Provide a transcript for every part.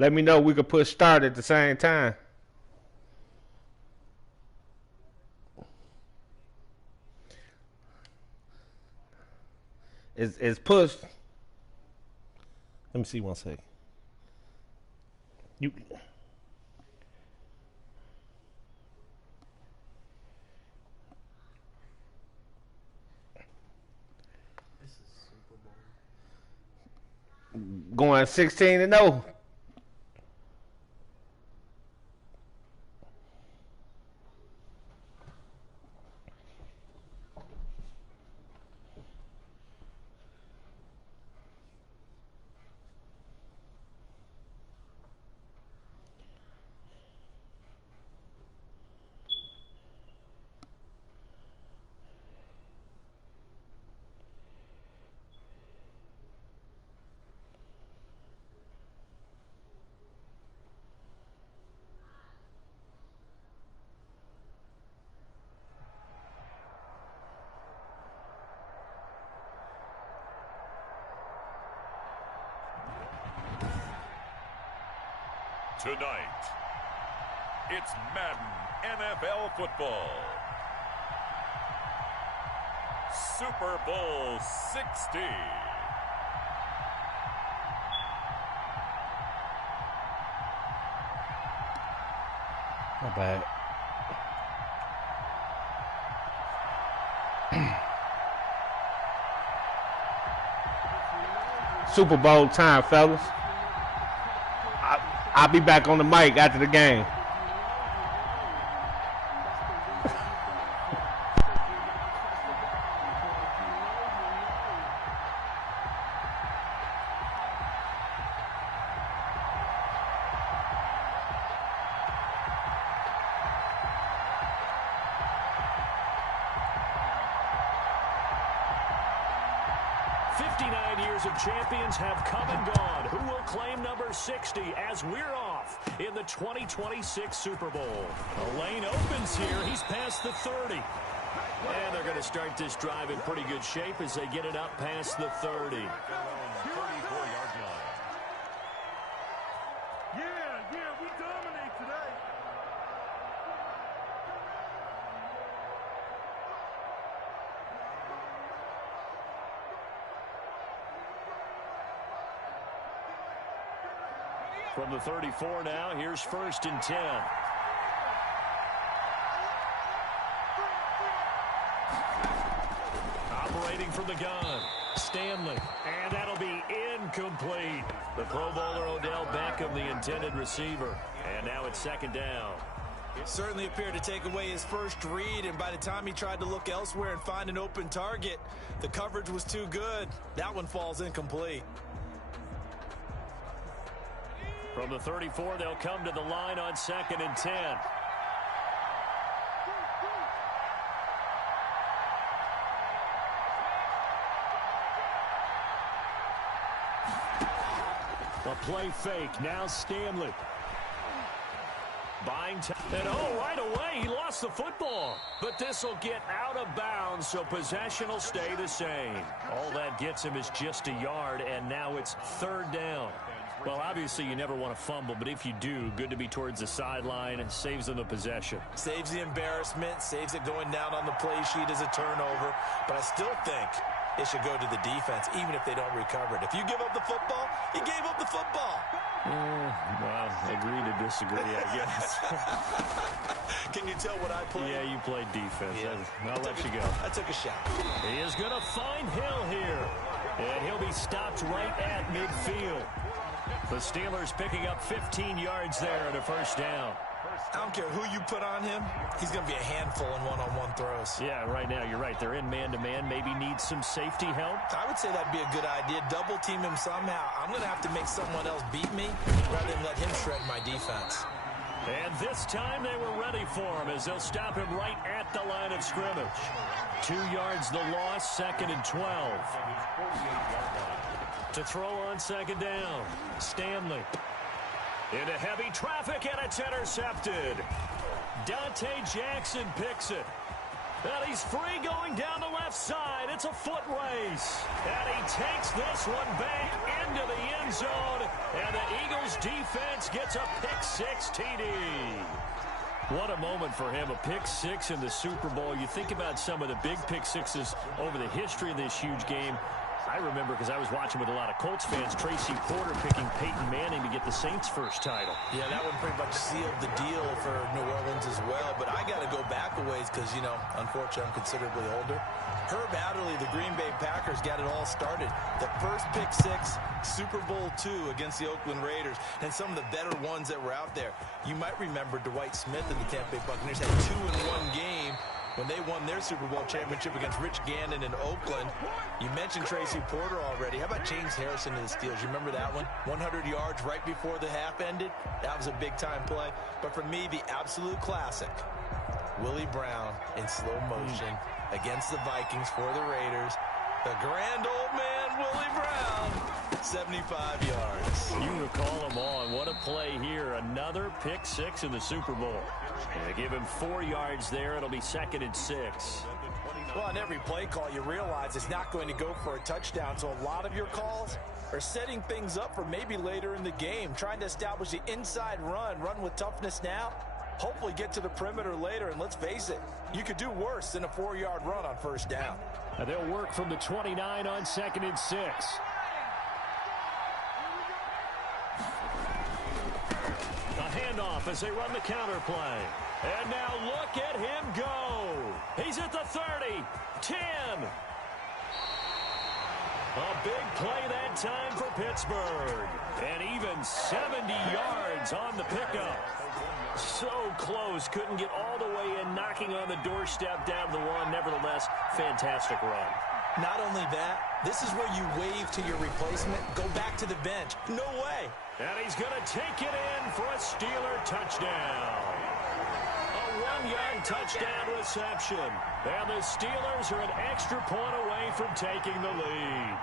Let me know we could push start at the same time. It's pushed. Let me see one second. You. This is Super Bowl. Going 16-0. Tonight, it's Madden NFL football. Super Bowl 60. Not bad. Super Bowl time, fellas. I'll be back on the mic after the game. Of champions have come and gone. Who will claim number 60 as we're off in the 2026 Super Bowl? The lane opens here. He's past the 30. And they're going to start this drive in pretty good shape as they get it up past the 30. We dominate today. From the 34 now, here's 1st and 10. Operating from the gun, Stanley, and that'll be incomplete. The Pro Bowler Odell Beckham, the intended receiver, and now it's 2nd down. It certainly appeared to take away his first read, and by the time he tried to look elsewhere and find an open target, the coverage was too good. That one falls incomplete. From the 34, they'll come to the line on 2nd and 10. A play fake. Now Stanley. Buying time. And right away, he lost the football. But this will get out of bounds, so possession will stay the same. All that gets him is just a yard, and now it's 3rd down. Well, obviously, you never want to fumble, but if you do, good to be towards the sideline and saves them the possession. Saves the embarrassment, saves it going down on the play sheet as a turnover. But I still think it should go to the defense, even if they don't recover it. If you give up the football, you gave up the football. Well, agree to disagree, I guess. Can you tell what I played? Yeah, you played defense. Yeah. I'll let you go. I took a shot. He is going to find Hill here. And he'll be stopped right at midfield. The Steelers picking up 15 yards there at a 1st down. I don't care who you put on him. He's going to be a handful in one-on-one throws. Yeah, right now, you're right. They're in man-to-man. Maybe need some safety help. I would say that'd be a good idea. Double team him somehow. I'm going to have to make someone else beat me rather than let him shred my defense. And this time they were ready for him as they'll stop him right at the line of scrimmage. 2 yards the loss, 2nd and 12. To throw on 2nd down, Stanley. Into heavy traffic, and it's intercepted. Dante Jackson picks it. And he's free going down the left side. It's a foot race. And he takes this one back into the end end zone, and the Eagles defense gets a pick-6 TD. What a moment for him, a pick-6 in the Super Bowl. You think about some of the big pick-6s over the history of this huge game. I remember, because I was watching with a lot of Colts fans, Tracy Porter picking Peyton Manning to get the Saints' first title. Yeah, that one pretty much sealed the deal for New Orleans as well. But I got to go back a ways because, you know, unfortunately I'm considerably older. Herb Adderley, the Green Bay Packers, got it all started. The first pick-6, Super Bowl II against the Oakland Raiders, and some of the better ones that were out there. You might remember Dwight Smith and the Tampa Bay Buccaneers had 2 in one game when they won their Super Bowl championship against Rich Gannon in Oakland. You mentioned Tracy Porter already. How about James Harrison to the Steelers? You remember that one? 100 yards right before the half ended? That was a big-time play. But for me, the absolute classic, Willie Brown in slow motion against the Vikings for the Raiders. The grand old man, Willie Brown, 75 yards. You recall them all, and what a play here. Another pick-6 in the Super Bowl. And they give him 4 yards there. It'll be 2nd and 6. Well, on every play call, you realize it's not going to go for a touchdown, so a lot of your calls are setting things up for maybe later in the game, trying to establish the inside run with toughness now, hopefully get to the perimeter later, and let's face it, you could do worse than a 4-yard run on first down. And they'll work from the 29 on 2nd and 6. A handoff as they run the counter play. And now look at him go. He's at the 30, 10. A big play that time for Pittsburgh. And even 70 yards on the pickup. So close, couldn't get all the way in, knocking on the doorstep down the one. Nevertheless, fantastic run. Not only that, this is where you wave to your replacement, go back to the bench. No way. And he's going to take it in for a Steeler touchdown. A 1-yard touchdown reception. And the Steelers are an extra point away from taking the lead.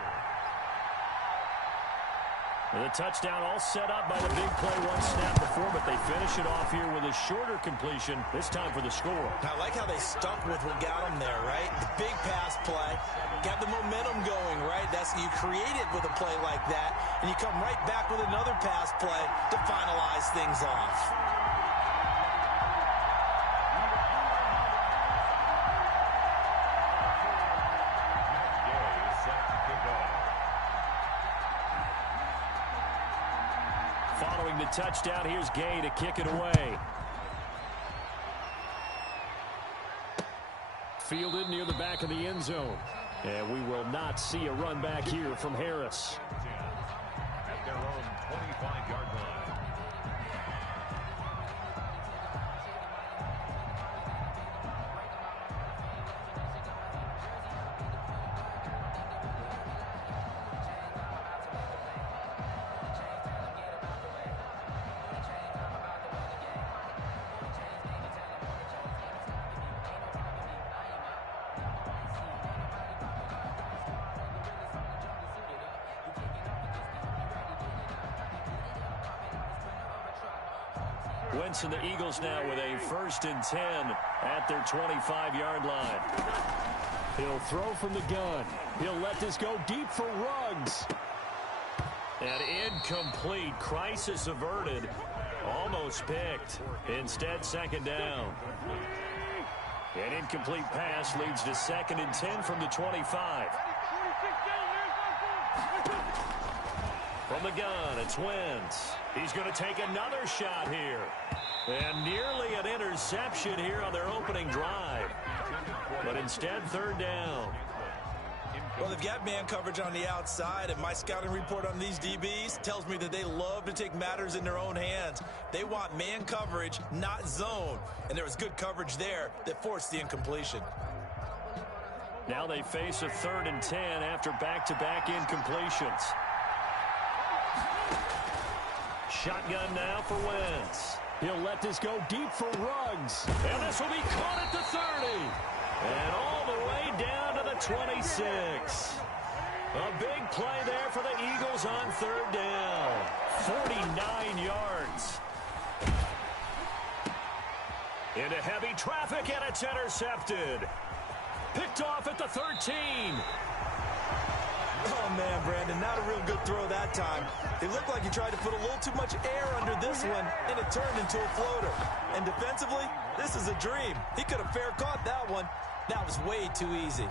And the touchdown all set up by the big play one snap before, but they finish it off here with a shorter completion, this time for the score. I like how they stuck with what got them there, right? The big pass play, got the momentum going, right? That's you create it with a play like that, and you come right back with another pass play to finalize things off. Following the touchdown, here's Gay to kick it away. Fielded near the back of the end zone. And we will not see a run back here from Harris. At their own 25-yard line. Wentz and the Eagles now with a 1st and 10 at their 25-yard line. He'll throw from the gun. He'll let this go deep for Ruggs. And incomplete. Crisis averted. Almost picked. Instead, 2nd down. An incomplete pass leads to 2nd and 10 from the 25. From the gun, it's Wentz. He's going to take another shot here. And nearly an interception here on their opening drive. But instead, 3rd down. Well, they've got man coverage on the outside, and my scouting report on these DBs tells me that they love to take matters in their own hands. They want man coverage, not zone. And there was good coverage there that forced the incompletion. Now they face a 3rd and 10 after back-to-back incompletions. Shotgun now for Wentz. He'll let this go deep for Ruggs. And this will be caught at the 30. And all the way down to the 26. A big play there for the Eagles on 3rd down. 49 yards. Into heavy traffic, and it's intercepted. Picked off at the 13. Oh, man, Brandon, not a real good throw that time. It looked like he tried to put a little too much air under this one, and it turned into a floater. And defensively, this is a dream. He could have fair caught that one. That was way too easy.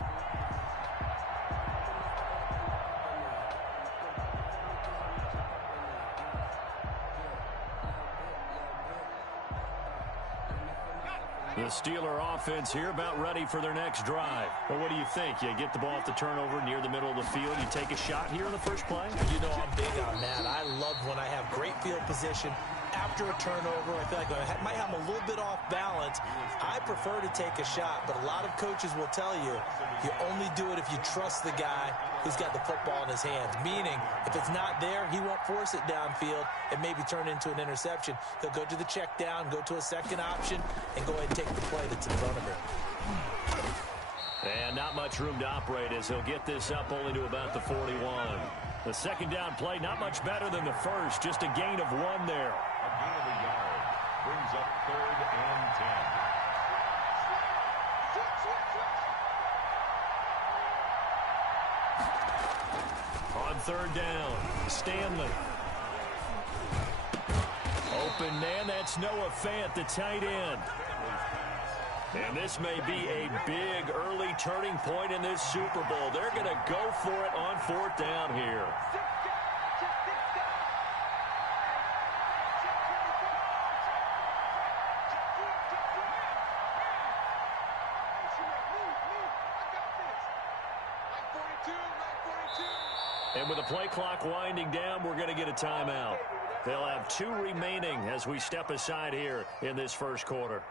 The Steeler offense here about ready for their next drive. Well, what do you think? You get the ball off the turnover near the middle of the field. You take a shot here in the first play? You know I'm big on that. I love when I have great field position after a turnover. I feel like I might have a little bit off balance. I prefer to take a shot, but a lot of coaches will tell you you only do it if you trust the guy who's got the football in his hands. Meaning, if it's not there, he won't force it downfield and maybe turn into an interception. He'll go to the check down, go to a second option, and go ahead and take the play that's in front of him. And not much room to operate as he'll get this up only to about the 41. The second down play, not much better than the first, just a gain of 1 there. A gain of a yard brings up 3rd and 10. On 3rd down, Stanley. Open man, that's Noah Fant, the tight end. And this may be a big early turning point in this Super Bowl. They're going to go for it on 4th down here. And with the play clock winding down, we're going to get a timeout. They'll have 2 remaining as we step aside here in this first quarter.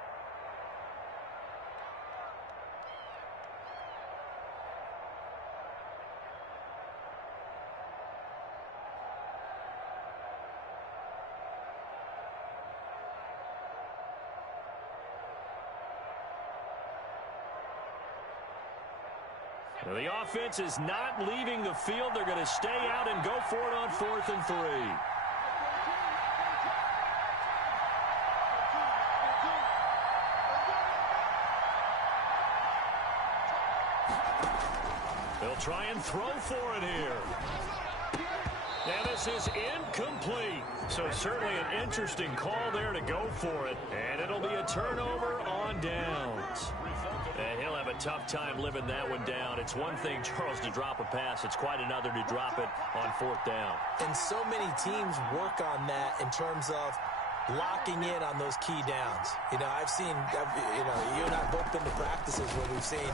The offense is not leaving the field. They're going to stay out and go for it on 4th and 3. They'll try and throw for it here. And this is incomplete. So certainly an interesting call there to go for it. And it'll be a turnover on downs. And he'll have a tough time living that one down. It's one thing, Charles, to drop a pass. It's quite another to drop it on 4th down. And so many teams work on that in terms of locking in on those key downs. You know, you and I have both been to practices where we've seen,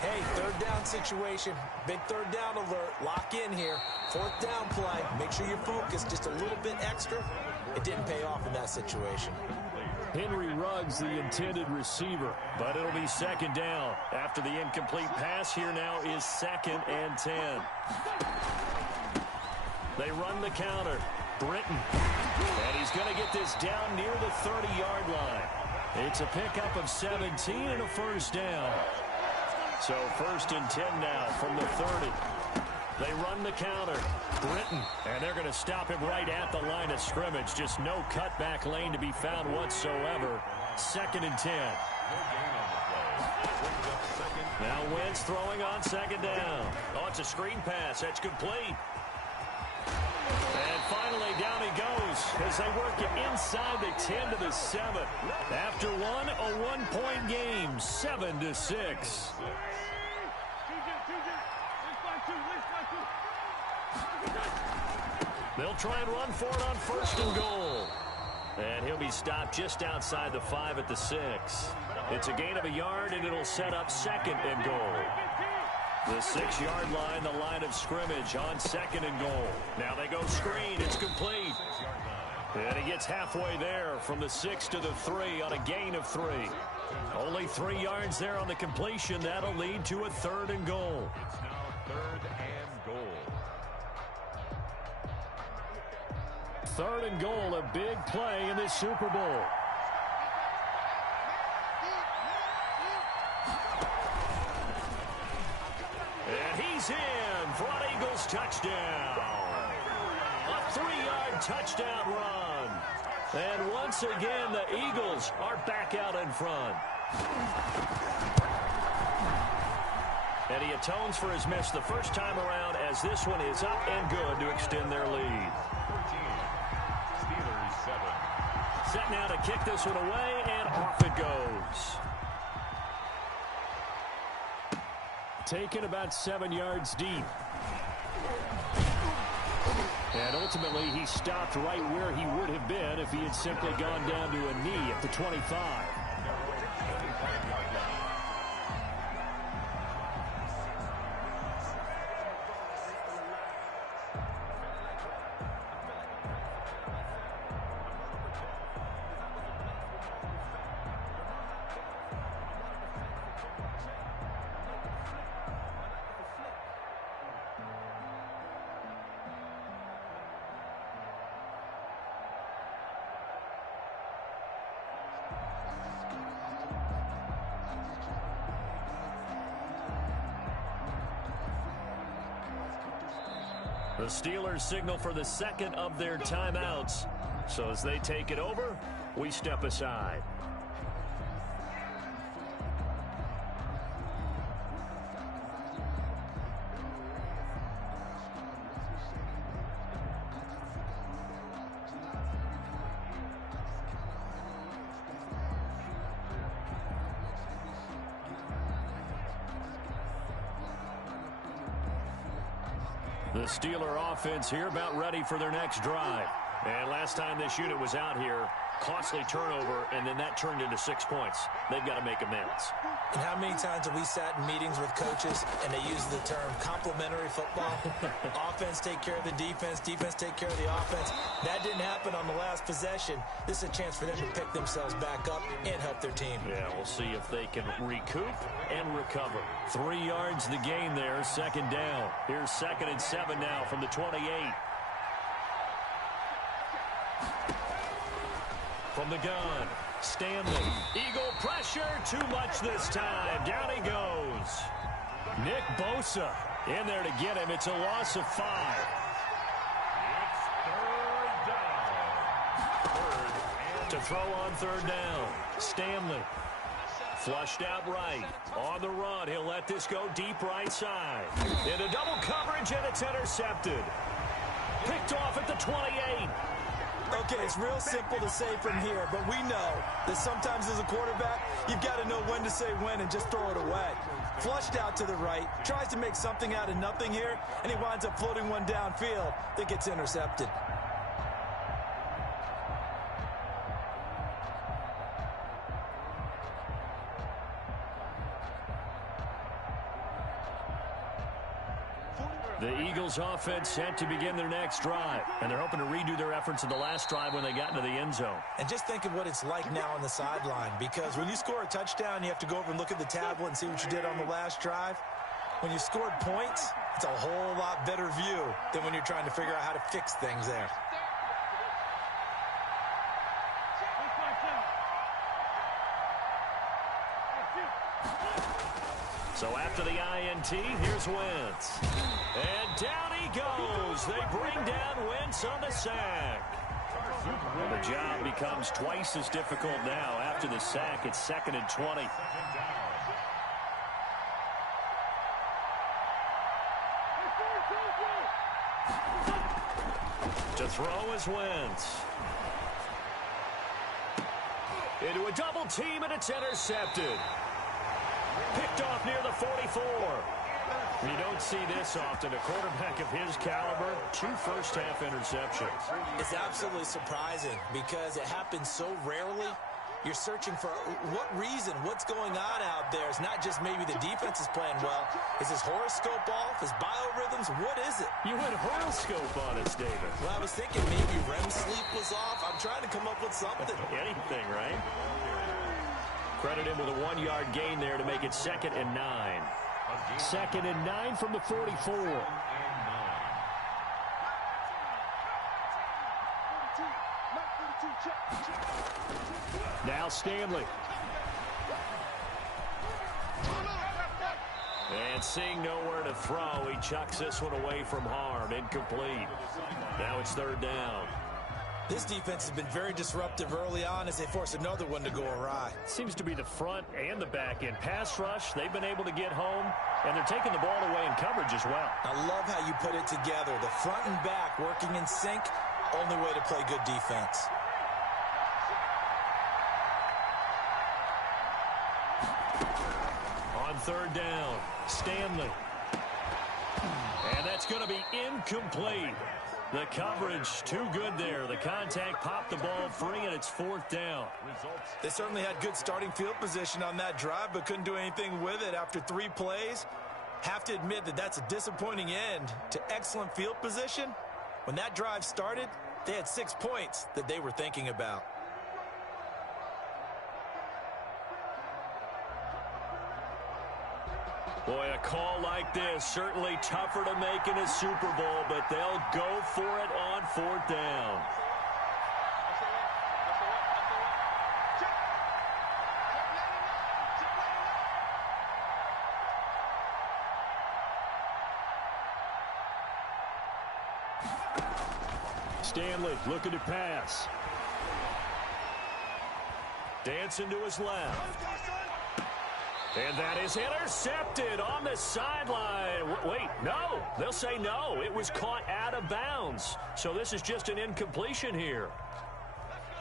hey, 3rd down situation, big 3rd down alert, lock in here. 4th down play, make sure you're focused just a little bit extra. It didn't pay off in that situation. Henry Ruggs, the intended receiver, but it'll be 2nd down. After the incomplete pass, here now is 2nd and 10. They run the counter. Britton. And he's going to get this down near the 30-yard line. It's a pickup of 17 and a first down. So 1st and 10 now from the 30. They run the counter. Britton. And they're going to stop him right at the line of scrimmage. Just no cutback lane to be found whatsoever. 2nd and 10. Now Wentz throwing on 2nd down. Oh, it's a screen pass. That's complete. And finally down he goes as they work it inside the 10 to the 7. After one, a one-point game, 7-6. They'll try and run for it on 1st and goal. And he'll be stopped just outside the 5 at the 6. It's a gain of a yard, and it'll set up 2nd and goal. The 6-yard line, the line of scrimmage on 2nd and goal. Now they go screen. It's complete. And he gets halfway there from the 6 to the 3 on a gain of 3. Only 3 yards there on the completion. That'll lead to a 3rd and goal. It's now 3rd and goal. 3rd and goal, a big play in this Super Bowl. And he's in for an Eagles touchdown. A 3-yard touchdown run. And once again, the Eagles are back out in front. And he atones for his miss the first time around as this one is up and good to extend their lead. 13. Steelers 7. Set now to kick this one away, and off it goes. Taken about 7 yards deep. And ultimately, he stopped right where he would have been if he had simply gone down to a knee at the 25. The Steelers signal for the second of their timeouts. So as they take it over, we step aside. The Steeler offense here about ready for their next drive. And last time this unit was out here, costly turnover, and then that turned into 6 points. They've got to make amends. And how many times have we sat in meetings with coaches and they use the term complementary football? Offense take care of the defense, defense take care of the offense. That didn't happen on the last possession. This is a chance for them to pick themselves back up and help their team. Yeah, we'll see if they can recoup and recover. 3 yards the gain there, second down. Here's 2nd and 7 now from the 28. From the gun, Stanley. Eagle pressure, too much this time. Down he goes. Nick Bosa in there to get him. It's a loss of 5. It's third down. To throw on third down, Stanley. Flushed out right. On the run, he'll let this go deep right side. Into double coverage, and it's intercepted. Picked off at the 28. Okay, it's real simple to say from here, but we know that sometimes as a quarterback, you've got to know when to say when and just throw it away. Flushed out to the right, tries to make something out of nothing here, and he winds up floating one downfield that gets intercepted. The Eagles offense set to begin their next drive, and they're hoping to redo their efforts in the last drive when they got into the end zone. And just think of what it's like now on the sideline, because when you score a touchdown, you have to go over and look at the tablet and see what you did on the last drive. When you scored points, it's a whole lot better view than when you're trying to figure out how to fix things there. So after the INT, here's Wentz. And down he goes. They bring down Wentz on the sack. And the job becomes twice as difficult now. After the sack, it's 2nd and 20. To throw is Wentz. Into a double team, and it's intercepted. Picked off near the 44. You don't see this often. A quarterback of his caliber, 2 first-half interceptions. It's absolutely surprising because it happens so rarely. You're searching for what reason, what's going on out there. It's not just maybe the defense is playing well. Is his horoscope off? His biorhythms? What is it? You went horoscope on us, David. Well, I was thinking maybe REM sleep was off. I'm trying to come up with something. Anything, right? Credit him with a 1-yard gain there to make it 2nd and 9. 2nd and 9 from the 44. Now Stanley. And seeing nowhere to throw, he chucks this one away from harm. Incomplete. Now it's 3rd down. This defense has been very disruptive early on as they force another one to go awry. Seems to be the front and the back end. Pass rush, they've been able to get home, and they're taking the ball away in coverage as well. I love how you put it together. The front and back working in sync, only way to play good defense. On third down, Stanley. And that's going to be incomplete. The coverage too good there. The contact popped the ball free, and it's fourth down. They certainly had good starting field position on that drive, but couldn't do anything with it after 3 plays. Have to admit that that's a disappointing end to excellent field position. When that drive started, they had 6 points that they were thinking about. Boy, a call like this, certainly tougher to make in a Super Bowl, but they'll go for it on fourth down. Stanley looking to pass. Dancing to his left. And that is intercepted on the sideline. Wait, no. They'll say no. It was caught out of bounds. So this is just an incompletion here.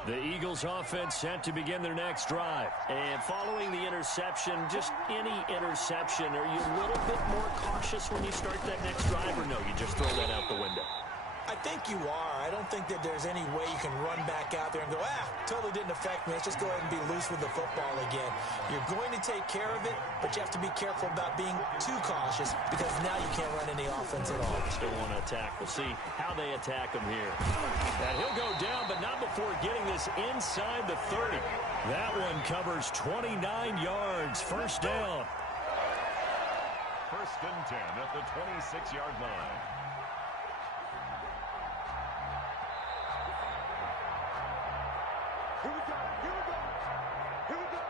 The Eagles offense set to begin their next drive. And following the interception, just any interception, are you a little bit more cautious when you start that next drive, or no, you just throw that out the window? I think you are. I don't think that there's any way you can run back out there and go, totally didn't affect me. Let's just go ahead and be loose with the football again. You're going to take care of it, but you have to be careful about being too cautious because now you can't run any offense at all. Still want to attack. We'll see how they attack him here. And he'll go down, but not before getting this inside the 30. That one covers 29 yards. First down. First and 10 at the 26-yard line. Here we go. Here we go. Here we go.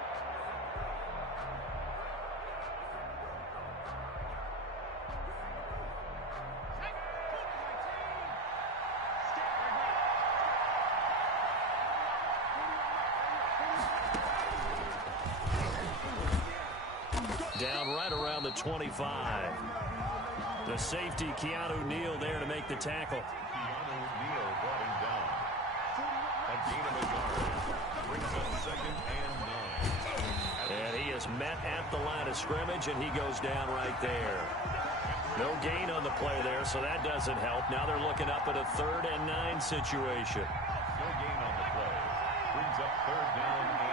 Down right around the 25. The safety, Keanu Neal, there to make the tackle. Keanu Neal brought him down. A gain of a yard. Brings up second and 9. And he is met at the line of scrimmage, and he goes down right there. No gain on the play there, so that doesn't help. Now they're looking up at a 3rd and 9 situation. No gain on the play. Brings up 3rd down and 9.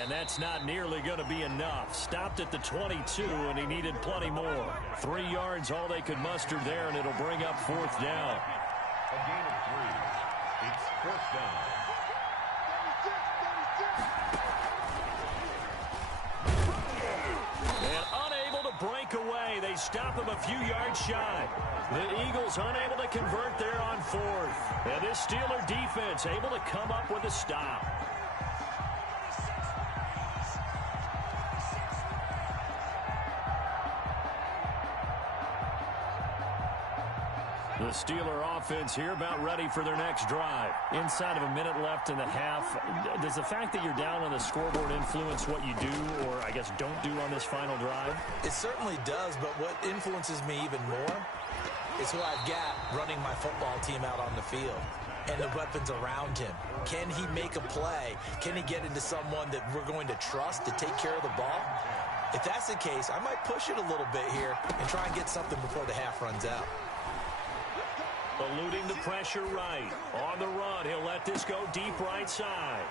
And that's not nearly going to be enough. Stopped at the 22, and he needed plenty more. 3 yards, all they could muster there, and it'll bring up 4th down. A gain of 3. It's 4th down. And unable to break away. They stop him a few yards shy. The Eagles unable to convert there on 4th. And this Steeler defense able to come up with a stop. The Steeler offense here about ready for their next drive. Inside of a minute left in the half, does the fact that you're down on the scoreboard influence what you do, or I guess don't do on this final drive? It certainly does, but what influences me even more is who I've got running my football team out on the field and the weapons around him. Can he make a play? Can he get into someone that we're going to trust to take care of the ball? If that's the case, I might push it a little bit here and try and get something before the half runs out. Eluding the pressure right. On the run, he'll let this go deep right side.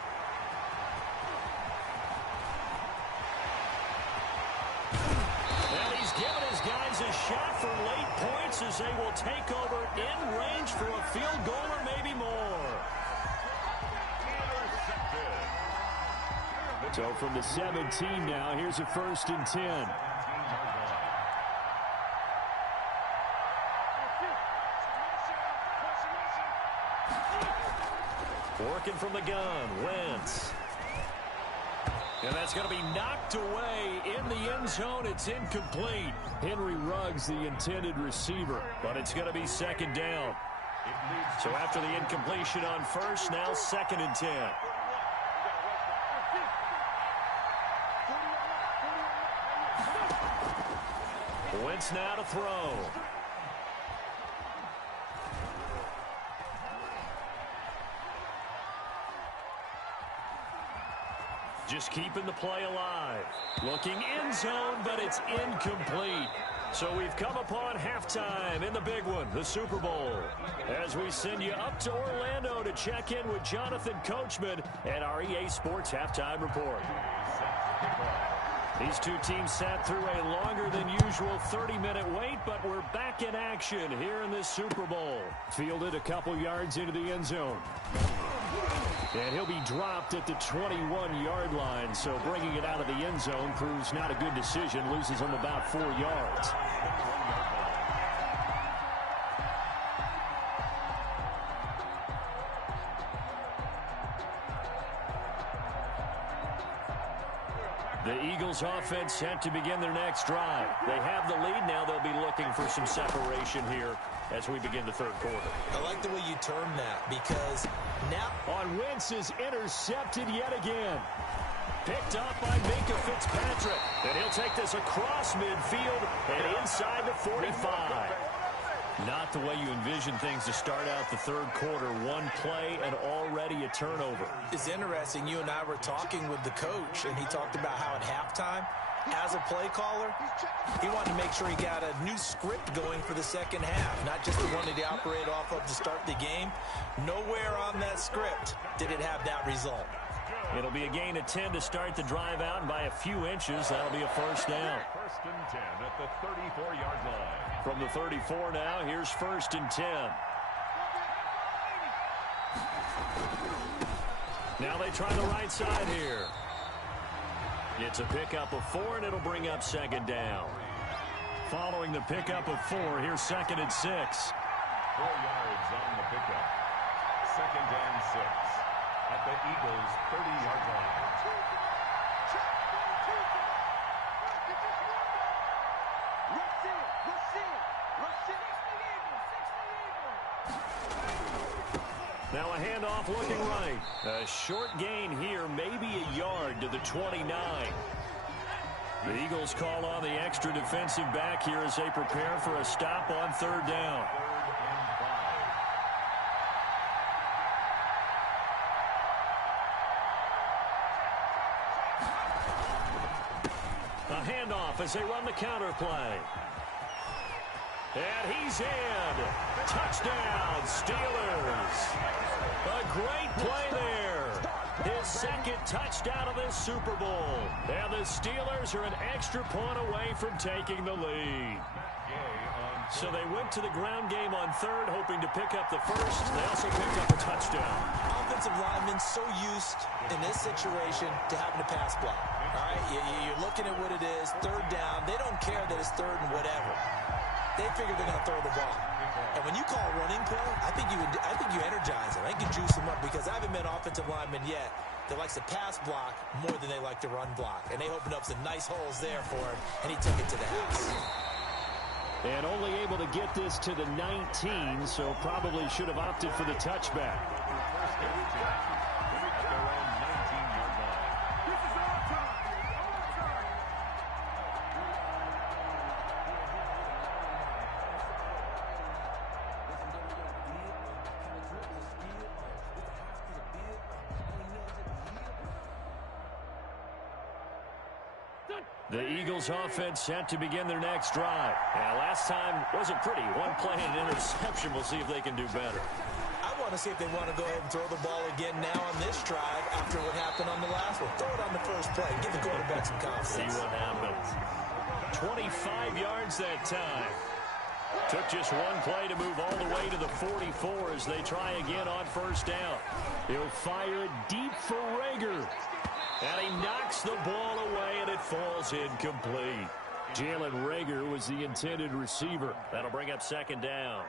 And he's given his guys a shot for late points as they will take over in range for a field goal or maybe more. Intercepted. The So from the 17 now, here's a 1st and 10. Working from the gun, Wentz. And that's going to be knocked away in the end zone. It's incomplete. Henry Ruggs, the intended receiver, but it's going to be 2nd down. So after the incompletion on 1st, now 2nd and 10. Wentz now to throw. Just keeping the play alive. Looking end zone, but it's incomplete. So we've come upon halftime in the big one, the Super Bowl. As we send you up to Orlando to check in with Jonathan Coachman and our EA Sports Halftime Report. These two teams sat through a longer than usual 30-minute wait, but we're back in action here in this Super Bowl. Fielded a couple yards into the end zone. And he'll be dropped at the 21-yard line, so bringing it out of the end zone proves not a good decision. Loses him about 4 yards. The Eagles offense set to begin their next drive. They have the lead now. They'll be looking for some separation here as we begin the 3rd quarter. I like the way you term that because now on Wentz is intercepted yet again. Picked up by Minkah Fitzpatrick. And he'll take this across midfield and inside the 45. Not the way you envision things to start out the 3rd quarter. One play and already a turnover. It's interesting. You and I were talking with the coach, and he talked about how at halftime, as a play caller, he wanted to make sure he got a new script going for the 2nd half, not just the one that he operated off of to start the game. Nowhere on that script did it have that result. It'll be a gain of 10 to start the drive out, and by a few inches, that'll be a 1st down. 1st and 10 at the 34-yard line. From the 34 now, here's 1st and 10. Now they try the right side here. It's a pickup of 4, and it'll bring up 2nd down. Following the pickup of 4, here's 2nd and 6. 4 yards on the pickup. 2nd and 6 at the Eagles' 30-yard line. Now a handoff looking right. A short gain here, maybe a yard to the 29. The Eagles call on the extra defensive back here as they prepare for a stop on 3rd down. A handoff as they run the counter play. And he's in. Touchdown, Steelers. A great play there. His 2nd touchdown of this Super Bowl. And the Steelers are an extra point away from taking the lead. So they went to the ground game on 3rd, hoping to pick up the 1st. They also picked up a touchdown. Offensive linemen so used in this situation to having to pass block. All right, you're looking at what it is, 3rd down. They don't care that it's 3rd and whatever. They figure they're going to throw the ball. And when you call a running play, I think you energize them. I think you juice them up because I haven't met offensive linemen yet that likes to pass block more than they like to run block. And they opened up some nice holes there for him, and he took it to the house. And only able to get this to the 19, so probably should have opted for the touchback. The Eagles offense set to begin their next drive. And last time wasn't pretty. One play and an interception. We'll see if they can do better. I want to see if they want to go ahead and throw the ball again now on this drive after what happened on the last one. Throw it on the first play. Give the quarterback some confidence. See what happens. 25 yards that time. Took just one play to move all the way to the 44 as they try again on 1st down. He'll fire it deep for Rager. And he knocks the ball away, and it falls incomplete. Jalen Reagor was the intended receiver. That'll bring up second down.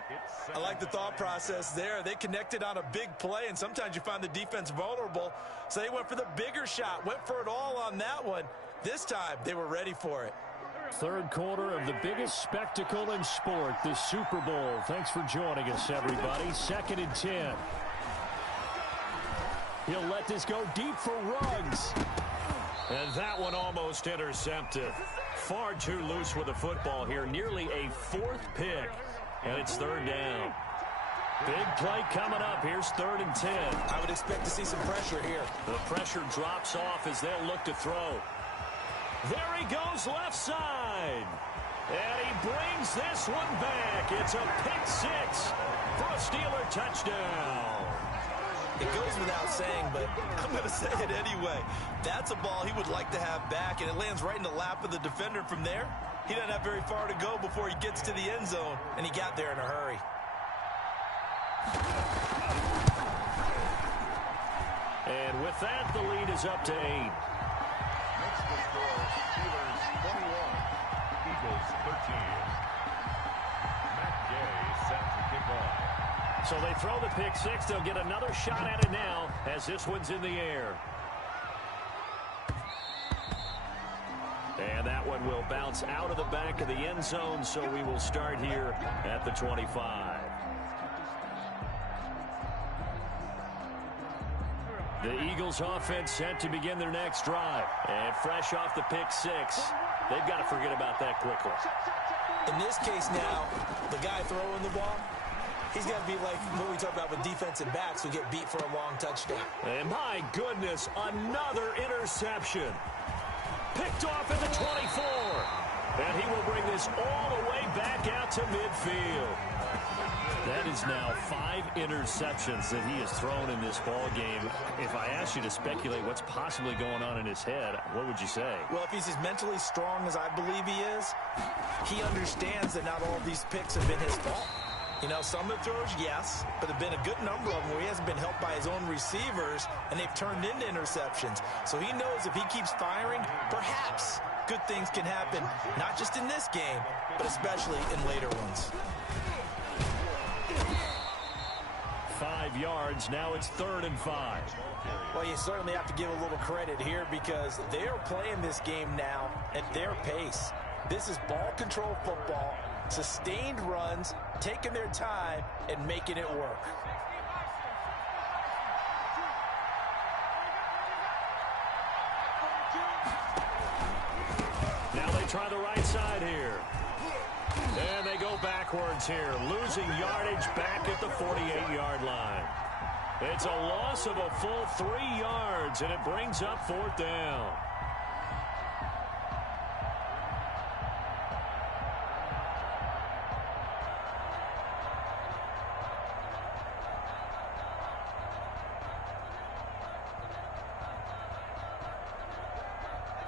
I like the thought process there. They connected on a big play, and sometimes you find the defense vulnerable. So they went for the bigger shot, went for it all on that one. This time, they were ready for it. Third quarter of the biggest spectacle in sport, the Super Bowl. Thanks for joining us, everybody. 2nd and 10. He'll let this go deep for Ruggs. And that one almost intercepted. Far too loose with the football here. Nearly a 4th pick. And it's 3rd down. Big play coming up. Here's 3rd and 10. I would expect to see some pressure here. The pressure drops off as they'll look to throw. There he goes left side. And he brings this one back. It's a pick 6 for a Steeler touchdown. It goes without saying, but I'm going to say it anyway. That's a ball he would like to have back, and it lands right in the lap of the defender from there. He doesn't have very far to go before he gets to the end zone, and he got there in a hurry. And with that, the lead is up to 8. Makes the score Steelers 21, Eagles 13. Matt Gay set to kick off. So they throw the pick 6. They'll get another shot at it now as this one's in the air. And that one will bounce out of the back of the end zone, so we will start here at the 25. The Eagles offense set to begin their next drive. And fresh off the pick 6, they've got to forget about that quickly. In this case now, the guy throwing the ball, he's got to be like what we talk about with defensive backs who get beat for a long touchdown. And my goodness, another interception. Picked off at the 24. And he will bring this all the way back out to midfield. That is now 5 interceptions that he has thrown in this ball game. If I asked you to speculate what's possibly going on in his head, what would you say? Well, if he's as mentally strong as I believe he is, he understands that not all of these picks have been his fault. You know, some of the throws, yes, but there have been a good number of them where he hasn't been helped by his own receivers, and they've turned into interceptions. So he knows if he keeps firing, perhaps good things can happen, not just in this game, but especially in later ones. 5 yards. Now it's 3rd and 5. Well, you certainly have to give a little credit here because they are playing this game now at their pace. This is ball control football, sustained runs, taking their time, and making it work. Now they try the right side here. And they go backwards here, losing yardage back at the 48-yard line. It's a loss of a full 3 yards, and it brings up 4th down.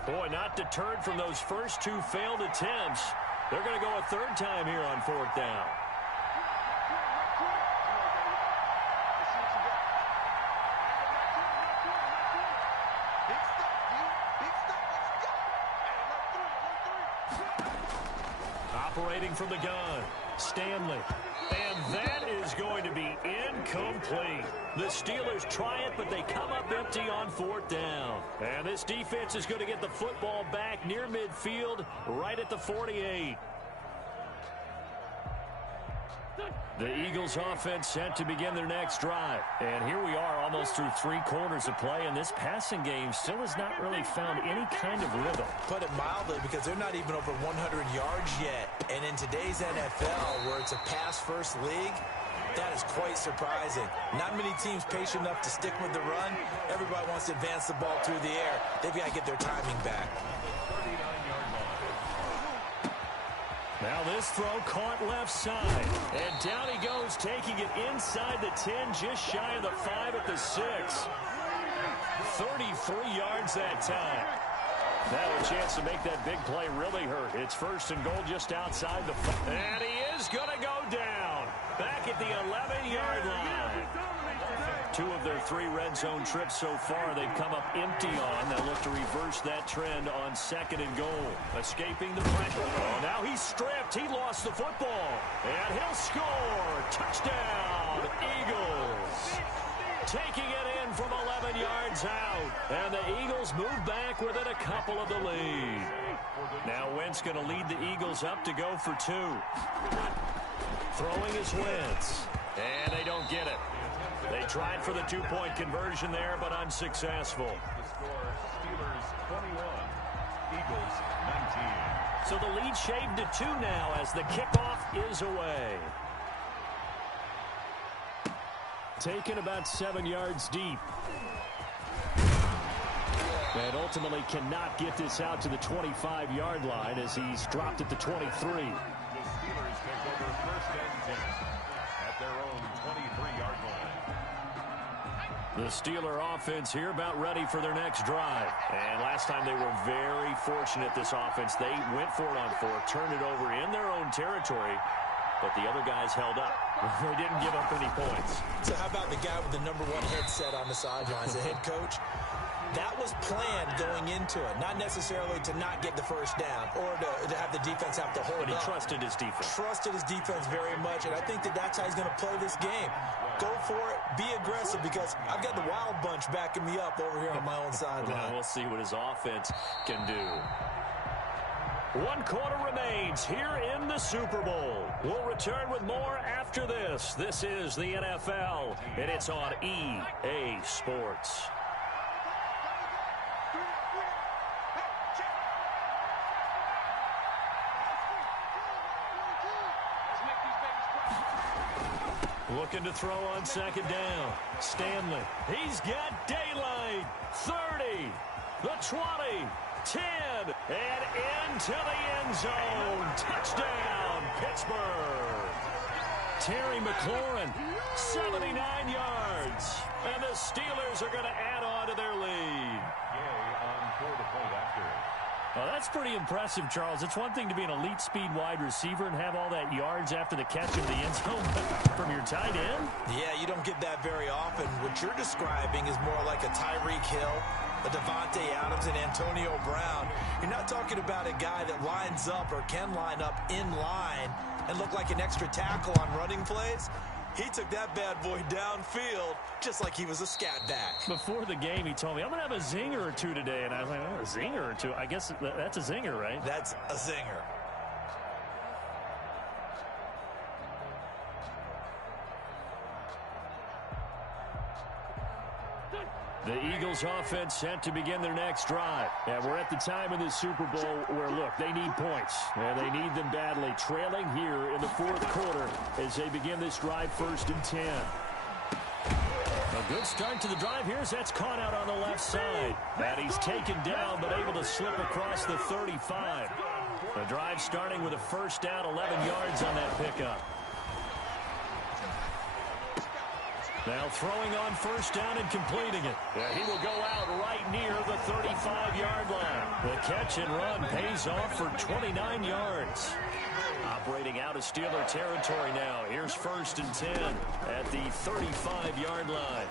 Boy, not deterred from those first 2 failed attempts. They're going to go a 3rd time here on 4th down. Operating from the gun, Stanley. And that is going to be incomplete. The Steelers try it, but they come up empty on 4th down. And this defense is going to get the football back near midfield, right at the 48. The Eagles offense set to begin their next drive. And here we are almost through 3 quarters of play, and this passing game still has not really found any kind of rhythm. Put it mildly, because they're not even over 100 yards yet. And in today's NFL, where it's a pass-first league, that is quite surprising. Not many teams patient enough to stick with the run. Everybody wants to advance the ball through the air. They've got to get their timing back. Now this throw caught left side. And down he goes, taking it inside the 10, just shy of the 5 at the 6. 33 yards that time. Now a chance to make that big play really hurt. It's 1st and goal just outside the 5. And he is going to go down. Back at the 11-yard line. 2 of their 3 red zone trips so far they've come up empty on. They'll look to reverse that trend on 2nd and goal. Escaping the pressure. Oh, now he's stripped. He lost the football. And he'll score. Touchdown, Eagles. Taking it in from 11 yards out. And the Eagles move back within a couple of the lead. Now Wentz going to lead the Eagles up to go for 2. Throwing is Wentz. And they don't get it. They tried for the 2-point conversion there, but unsuccessful. The score, Steelers 21, Eagles 19. So the lead shaved to 2 now as the kickoff is away. Taken about 7 yards deep. And ultimately cannot get this out to the 25-yard line as he's dropped at the 23. The Steelers take over 1st and 10 at their own 23-yard line. The Steeler offense here about ready for their next drive. And last time they were very fortunate, this offense. They went for it on 4, turned it over in their own territory, but the other guys held up. They didn't give up any points. So how about the guy with the number 1 headset on the sidelines, the head coach? That was planned going into it, not necessarily to not get the first down or to have the defense have to hold up. But he trusted his defense. Trusted his defense very much, and I think that's how he's going to play this game. Go for it, be aggressive, because I've got the Wild Bunch backing me up over here on my own sideline. Well, we'll see what his offense can do. 1 quarter remains here in the Super Bowl. We'll return with more after this. This is the NFL, and it's on EA Sports. Looking to throw on 2nd down. Stanley. He's got daylight. 30. The 20. 10. And into the end zone. Touchdown, Pittsburgh. Terry McLaurin, 79 yards. And the Steelers are going to add on to their lead. Gay on for the point after. Well, that's pretty impressive, Charles. It's one thing to be an elite speed wide receiver and have all that yards after the catch in the end zone, but from your tight end? Yeah, you don't get that very often. What you're describing is more like a Tyreek Hill, a Devontae Adams, and Antonio Brown. You're not talking about a guy that lines up or can line up in line and look like an extra tackle on running plays. He took that bad boy downfield just like he was a scat back. Before the game, he told me, I'm going to have a zinger or 2 today. And I was like, oh, a zinger or 2? I guess that's a zinger, right? That's a zinger. The Eagles offense set to begin their next drive. And we're at the time in the Super Bowl where, look, they need points. And they need them badly. Trailing here in the 4th quarter as they begin this drive 1st and 10. A good start to the drive. That's caught out on the left side. And he's taken down but able to slip across the 35. The drive starting with a 1st down, 11 yards on that pickup. Now throwing on 1st down and completing it. He will go out right near the 35-yard line. The catch and run pays off for 29 yards. Operating out of Steeler territory now. Here's 1st and 10 at the 35-yard line.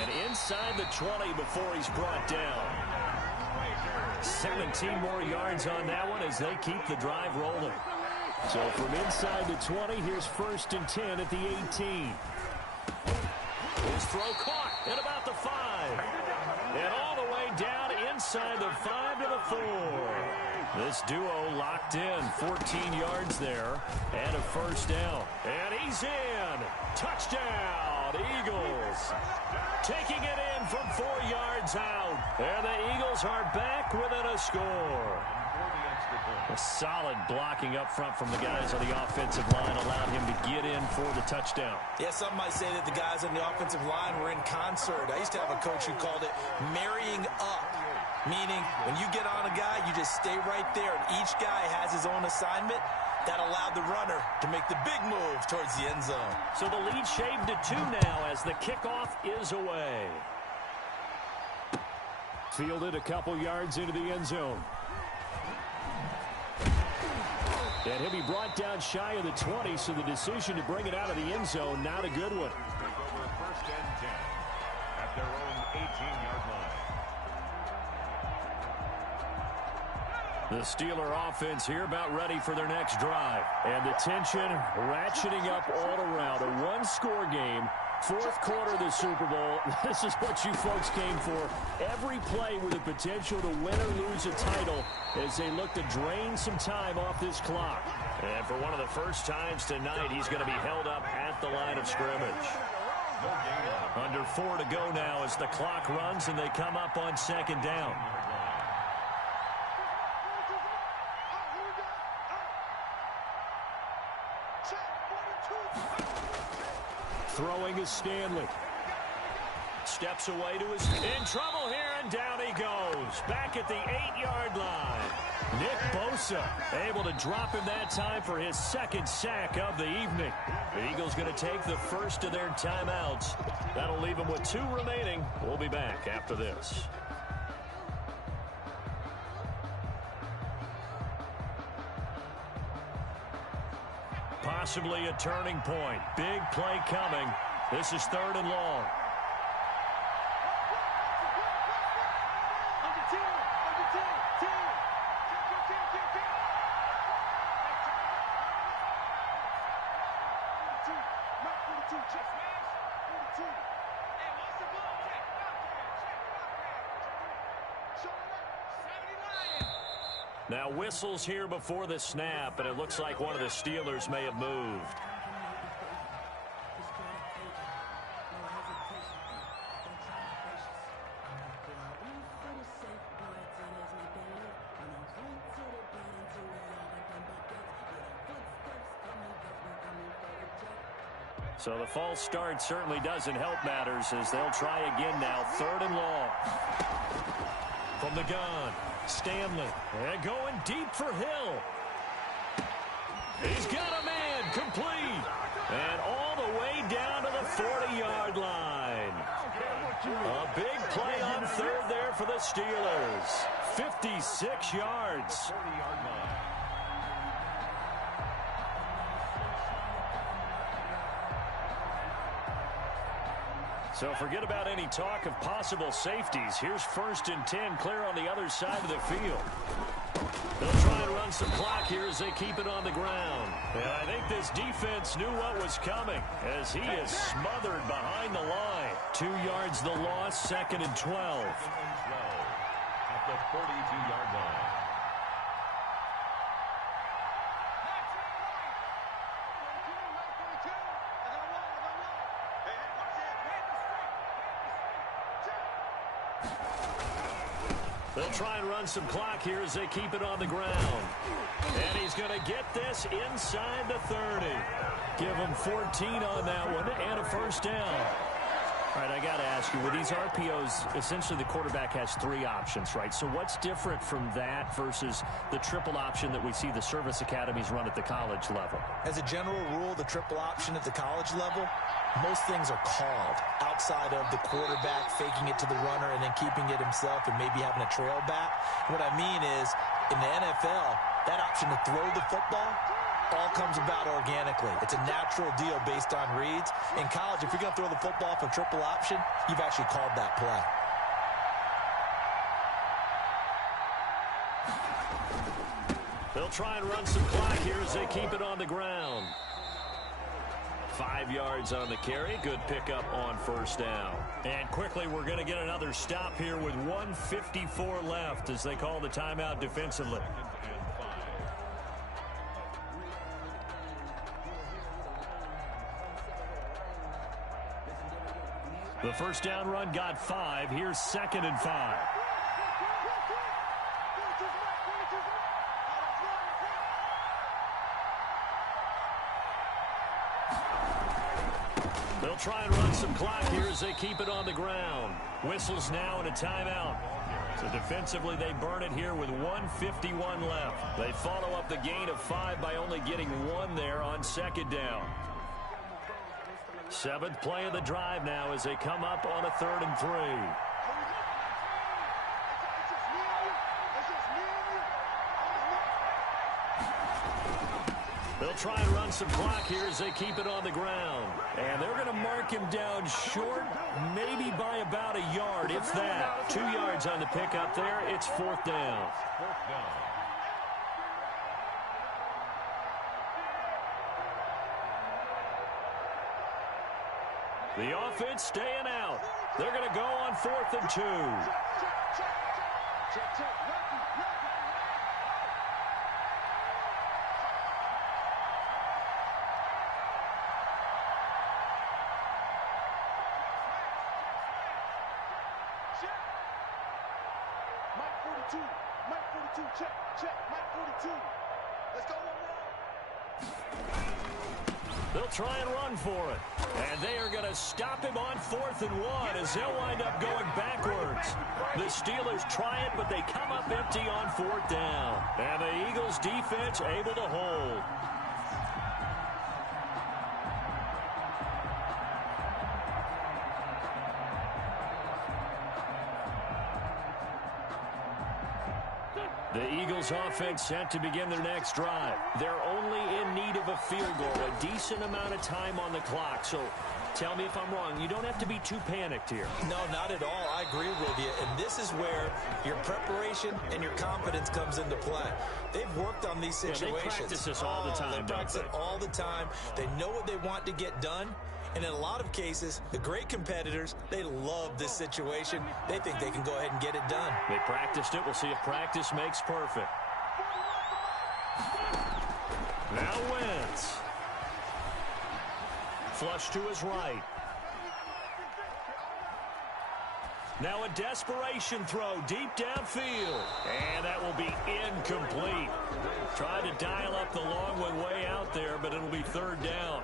And inside the 20 before he's brought down. 17 more yards on that one as they keep the drive rolling. So from inside the 20, here's 1st and 10 at the 18. His throw caught at about the 5. And all the way down inside the 5 to the 4. This duo locked in, 14 yards there, and a 1st down. And he's in. Touchdown, Eagles. Taking it in from 4 yards out. And the Eagles are back within a score. A solid blocking up front from the guys on the offensive line allowed him to get in for the touchdown. Yeah, some might say that the guys on the offensive line were in concert. I used to have a coach who called it marrying up, meaning when you get on a guy, you just stay right there, and each guy has his own assignment. That allowed the runner to make the big move towards the end zone. So the lead shaved to 2 now as the kickoff is away. Fielded a couple yards into the end zone. And he'll be brought down shy of the 20, so the decision to bring it out of the end zone, not a good one. Take over first and 10 at their own 18-yard line. The Steeler offense here about ready for their next drive. And the tension ratcheting up all around. A one-score game. Fourth quarter of the Super Bowl. This is what you folks came for. Every play with the potential to win or lose a title as they look to drain some time off this clock. And for one of the first times tonight, he's going to be held up at the line of scrimmage. Under 4 to go now as the clock runs and they come up on second down. Throwing is Stanley. Steps away to his... In trouble here, and down he goes. Back at the 8-yard line. Nick Bosa able to drop him that time for his second sack of the evening. The Eagles going to take the first of their timeouts. That'll leave them with 2 remaining. We'll be back after this. Possibly a turning point. Big play coming. This is 3rd and long. Now whistles here before the snap, and it looks like one of the Steelers may have moved. So the false start certainly doesn't help matters as they'll try again now. 3rd and long. From the gun, Stanley. And going deep for Hill. He's got a man complete. And all the way down to the 40-yard line. A big play on 3rd there for the Steelers. 56 yards. 40-yard line. So forget about any talk of possible safeties. Here's 1st and 10, clear on the other side of the field. They'll try and run some clock here as they keep it on the ground. And I think this defense knew what was coming as he is smothered behind the line. 2 yards the loss, 2nd and 12. At the 42-yard line. They'll try and run some clock here as they keep it on the ground. And he's going to get this inside the 30. Give him 14 on that one and a first down. All right, I got to ask you, with these RPOs, essentially the quarterback has 3 options, right? So what's different from that versus the triple option that we see the service academies run at the college level? As a general rule, the triple option at the college level, most things are called outside of the quarterback faking it to the runner and then keeping it himself and maybe having a trail back. What I mean is, in the NFL, that option to throw the football all comes about organically. It's a natural deal based on reads. In college, if you're going to throw the football for triple option, you've actually called that play. They'll try and run some clock here as they keep it on the ground. 5 yards on the carry. Good pickup on first down. And quickly, we're going to get another stop here with 1:54 left as they call the timeout defensively. The first down run got 5. Here's 2nd and 5. They'll try and run some clock here as they keep it on the ground. Whistles now and a timeout. So defensively, they burn it here with 1:51 left. They follow up the gain of 5 by only getting 1 there on second down. 7th play of the drive now as they come up on a 3rd and 3. They'll try and run some clock here as they keep it on the ground. And they're going to mark him down short, maybe by about a yard, if that. 2 yards on the pickup there. It's 4th down. Fourth down. The offense staying out. They're going to go on 4th and 2. Mike 42, check, Mike 42. Let's go, They'll try and run for it. And they are going to stop him on 4th and 1 as they'll wind up going backwards. The Steelers try it, but they come up empty on 4th down. And the Eagles defense able to hold. The Eagles offense set to begin their next drive. They're only in need of a field goal, a decent amount of time on the clock. So tell me if I'm wrong. You don't have to be too panicked here. No, not at all. I agree with you. And this is where your preparation and your confidence comes into play. They've worked on these situations. Yeah, they practice this all the time, They practice it all the time. They know what they want to get done. And in a lot of cases, the great competitors, they love this situation. They think they can go ahead and get it done. They practiced it. We'll see if practice makes perfect. Now Wentz. Flush to his right. Now a desperation throw deep downfield. And that will be incomplete. Tried to dial up the long one way out there, but it'll be 3rd down.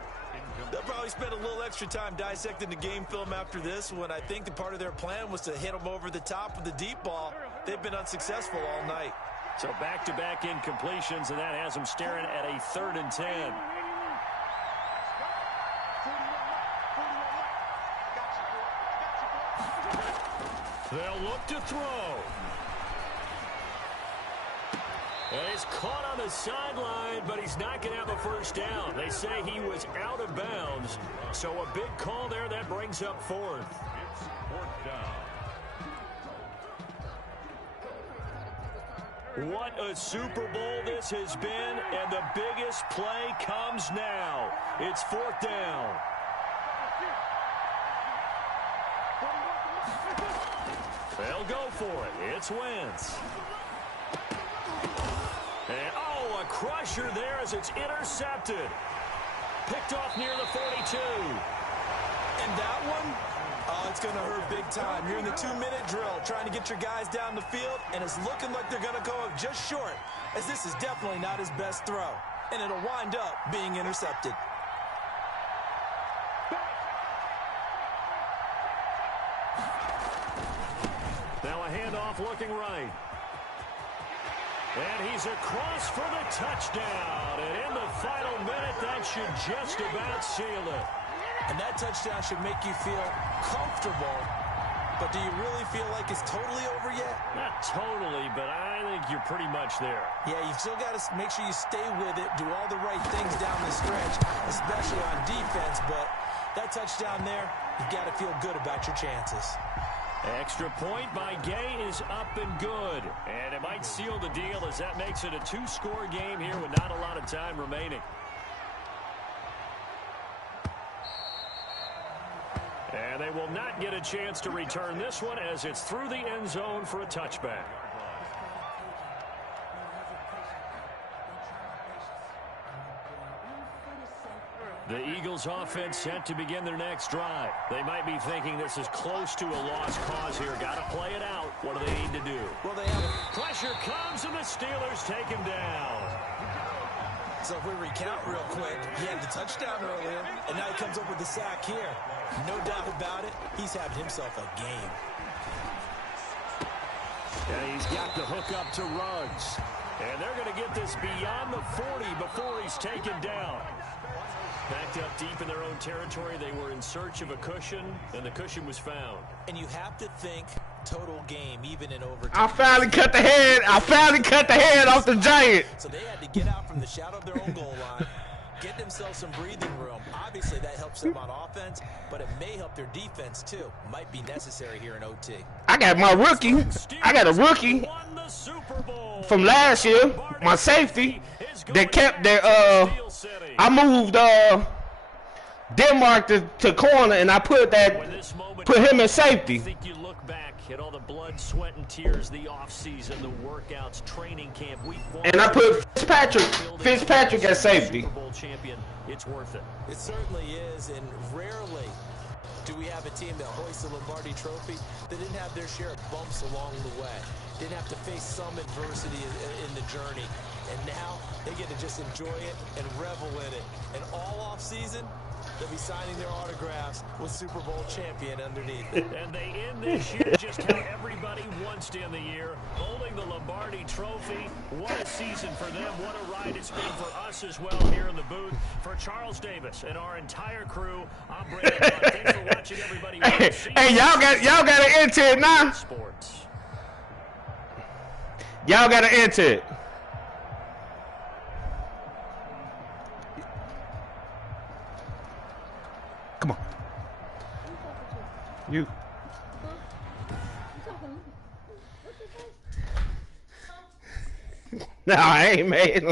They'll probably spend a little extra time dissecting the game film after this one. I think the part of their plan was to hit them over the top with the deep ball. They've been unsuccessful all night. So back-to-back incompletions, and that has them staring at a 3rd and 10. They'll look to throw. And he's caught on the sideline, but he's not going to have a 1st down. They say he was out of bounds. So a big call there that brings up 4th. It's 4th down. What a Super Bowl this has been, and the biggest play comes now. It's 4th down. They'll go for it. It's Wentz. And, oh, a crusher there as it's intercepted. Picked off near the 42. And that one, oh, it's going to hurt big time. You're in the 2-minute drill trying to get your guys down the field, and it's looking like they're going to go just short, as this is definitely not his best throw. And it'll wind up being intercepted. Now a handoff looking right. And he's across for the touchdown. And in the final minute, that should just about seal it. And that touchdown should make you feel comfortable. But do you really feel like it's totally over yet? Not totally, but I think you're pretty much there. Yeah, you've still got to make sure you stay with it, do all the right things down the stretch, especially on defense. But that touchdown there, you've got to feel good about your chances. Extra point by Gay is up and good. And it might seal the deal as that makes it a 2-score game here with not a lot of time remaining. And they will not get a chance to return this one as it's through the end zone for a touchback. The Eagles offense set to begin their next drive. They might be thinking this is close to a lost cause here. Got to play it out. What do they need to do? Well, they have Pressure comes and the Steelers take him down. So if we recount real quick, he had the touchdown earlier, and now he comes up with the sack here. No doubt about it, he's having himself a game. And he's got the hook up to Ruggs. And they're going to get this beyond the 40 before he's taken down. Backed up deep in their own territory, they were in search of a cushion, and the cushion was found. And you have to think total game, even in overtime. I finally cut the head. I finally cut the head off the Giant. So they had to get out from the shadow of their own goal line, get themselves some breathing room. Obviously, that helps them on offense, but it may help their defense, too. Might be necessary here in OT. I got my rookie. I got a rookie Won the Super Bowl. from last year, my safety, that kept their, I moved Denmark to corner, and I put him in I safety. think you look back at all the blood, sweat, and tears, the offseason, the workouts, training camp, week 1. And I put Fitzpatrick at safety. Super Bowl champion, it's worth it. It certainly is, and rarely do we have a team that hoists the Lombardi Trophy that didn't have their share of bumps along the way, didn't have to face some adversity in the journey, and now they get to just enjoy it and revel in it. And all off season, they'll be signing their autographs with Super Bowl champion underneath it. And they end this year just how everybody wants to end the year, holding the Lombardi Trophy. What a season for them. What a ride it's been for us as well here in the booth. For Charles Davis and our entire crew, I'm Brandon Clark. Thanks for watching, everybody. Hey, y'all got to enter it now. Sports. Y'all got to enter it. Come on. You. No, I ain't made.